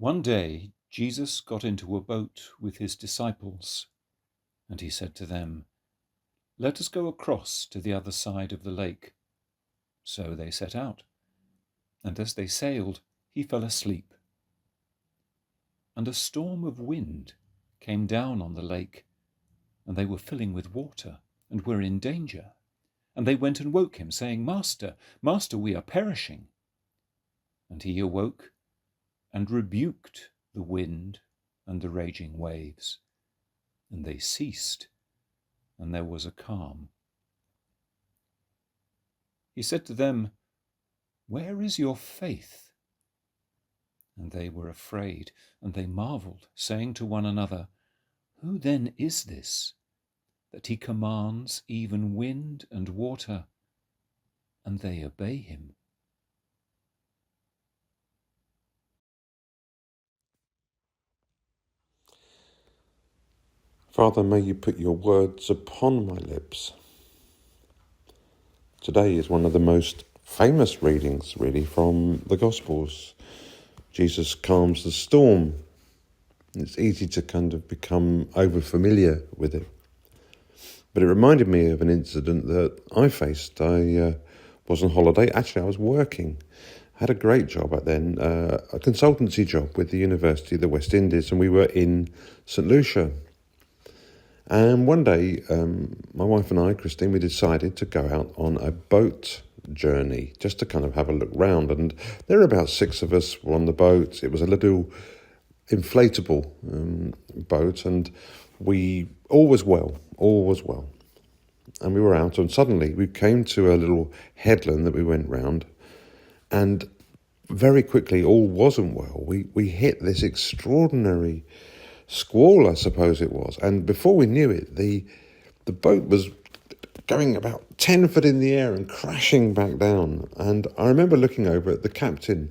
One day Jesus got into a boat with his disciples, and he said to them, "Let us go across to the other side of the lake." So they set out, and as they sailed, he fell asleep. And a storm of wind came down on the lake, and they were filling with water, and were in danger. And they went and woke him, saying, "Master, Master, we are perishing." And he awoke and rebuked the wind and the raging waves, and they ceased, and there was a calm. He said to them, "Where is your faith?" And they were afraid, and they marveled, saying to one another, "Who then is this, that he commands even wind and water, and they obey him?" Father, may you put your words upon my lips. Today is one of the most famous readings, really, from the Gospels. Jesus calms the storm. It's easy to kind of become over-familiar with it. But it reminded me of an incident that I faced. I was on holiday. Actually, I was working. I had a great job back then, a consultancy job with the University of the West Indies, and we were in St. Lucia. And one day, my wife and I, Christine, we decided to go out on a boat journey just to kind of have a look round. And there were about 6 of us were on the boat. It was a little inflatable boat, and all was well. And we were out, and suddenly we came to a little headland that we went round, and very quickly all wasn't well. We hit this extraordinary squall, I suppose it was, and before we knew it, the boat was going about 10 foot in the air and crashing back down. And I remember looking over at the captain,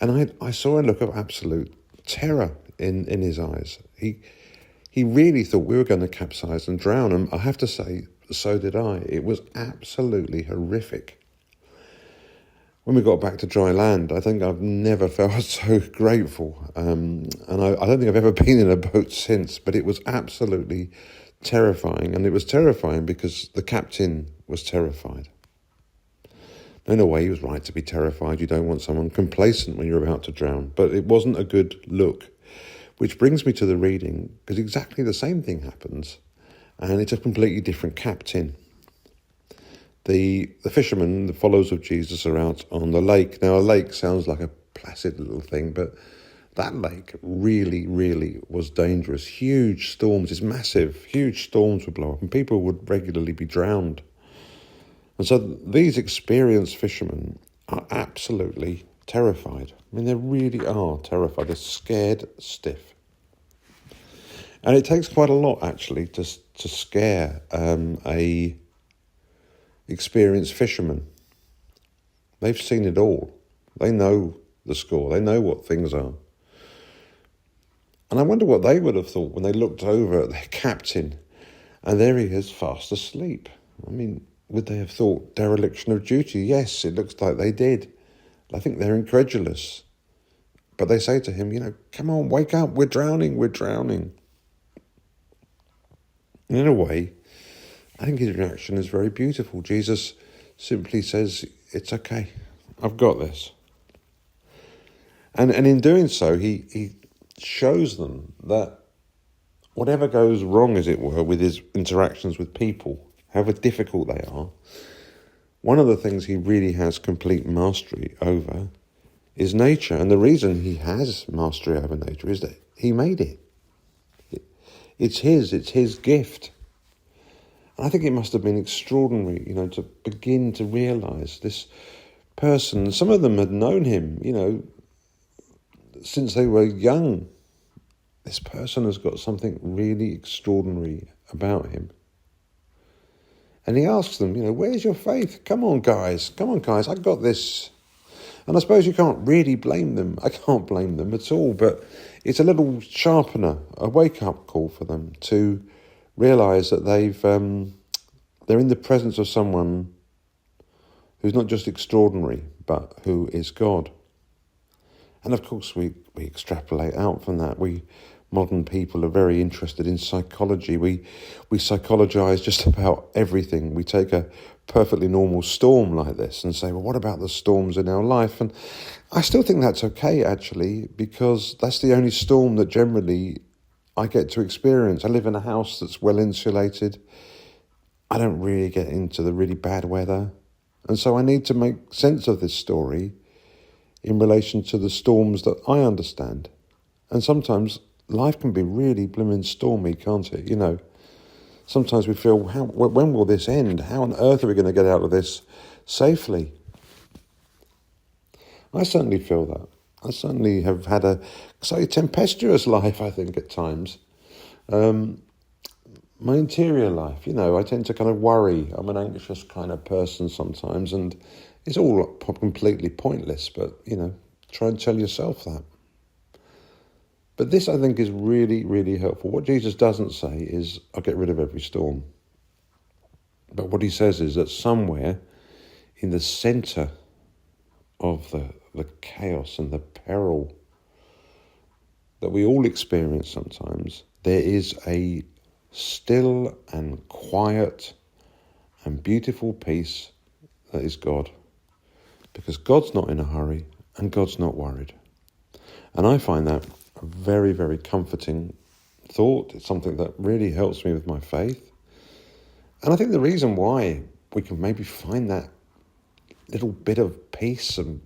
and I saw a look of absolute terror in his eyes. He really thought we were going to capsize and drown, and I have to say, so did I. It was absolutely horrific. When we got back to dry land, I think I've never felt so grateful. And I don't think I've ever been in a boat since, but it was absolutely terrifying. And it was terrifying because the captain was terrified. In a way, he was right to be terrified. You don't want someone complacent when you're about to drown. But it wasn't a good look. Which brings me to the reading, because exactly the same thing happens. And it's a completely different captain. The fishermen, the followers of Jesus, are out on the lake. Now, a lake sounds like a placid little thing, but that lake really, really was dangerous. Huge storms, it's massive, huge storms would blow up, and people would regularly be drowned. And so these experienced fishermen are absolutely terrified. I mean, they really are terrified. They're scared stiff. And it takes quite a lot, actually, to scare a experienced fishermen. They've seen it all. They know the score. They know what things are. And I wonder what they would have thought when they looked over at their captain, and there he is, fast asleep. I mean, would they have thought dereliction of duty? Yes, it looks like they did. I think they're incredulous. But they say to him, come on, wake up, we're drowning. And in a way, I think his reaction is very beautiful. Jesus simply says, "It's okay, I've got this." And in doing so, he shows them that whatever goes wrong, as it were, with his interactions with people, however difficult they are, one of the things he really has complete mastery over is nature. And the reason he has mastery over nature is that he made it. It's his gift. And I think it must have been extraordinary, to begin to realise this person. Some of them had known him, since they were young. This person has got something really extraordinary about him. And he asks them, where's your faith? Come on, guys, I got this. And I suppose you can't really blame them. I can't blame them at all, but it's a little sharpener, a wake-up call for them to realise that they're in the presence of someone who's not just extraordinary, but who is God. And of course we extrapolate out from that. Modern people are very interested in psychology. We psychologise just about everything. We take a perfectly normal storm like this and say, well, what about the storms in our life? And I still think that's okay, actually, because that's the only storm that generally I get to experience. I live in a house that's well insulated. I don't really get into the really bad weather. And so I need to make sense of this story in relation to the storms that I understand. And sometimes life can be really blooming stormy, can't it? You know, sometimes we feel, when will this end? How on earth are we going to get out of this safely? I certainly feel that. I certainly have had a slightly tempestuous life, I think, at times. My interior life, you know, I tend to kind of worry. I'm an anxious kind of person sometimes, and it's all completely pointless, but, you know, try and tell yourself that. But this, I think, is really, really helpful. What Jesus doesn't say is, I'll get rid of every storm. But what he says is that somewhere in the centre of the chaos and the peril that we all experience sometimes, there is a still and quiet and beautiful peace that is God. Because God's not in a hurry and God's not worried. And I find that a very, very comforting thought. It's something that really helps me with my faith. And I think the reason why we can maybe find that little bit of peace and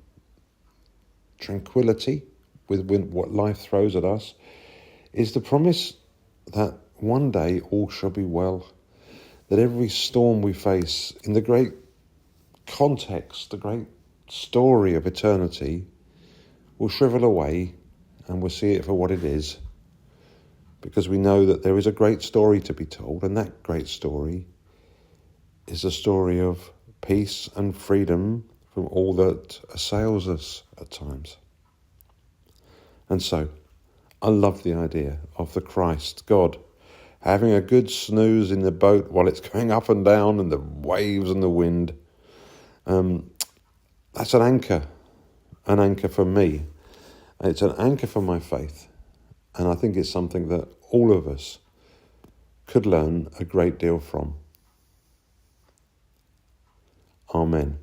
tranquility with what life throws at us is the promise that one day all shall be well, that every storm we face in the great context, the great story of eternity will shrivel away and we'll see it for what it is, because we know that there is a great story to be told, and that great story is a story of peace and freedom from all that assails us at times. And so, I love the idea of the Christ, God, having a good snooze in the boat while it's going up and down and the waves and the wind. That's an anchor for me. It's an anchor for my faith. And I think it's something that all of us could learn a great deal from. Amen.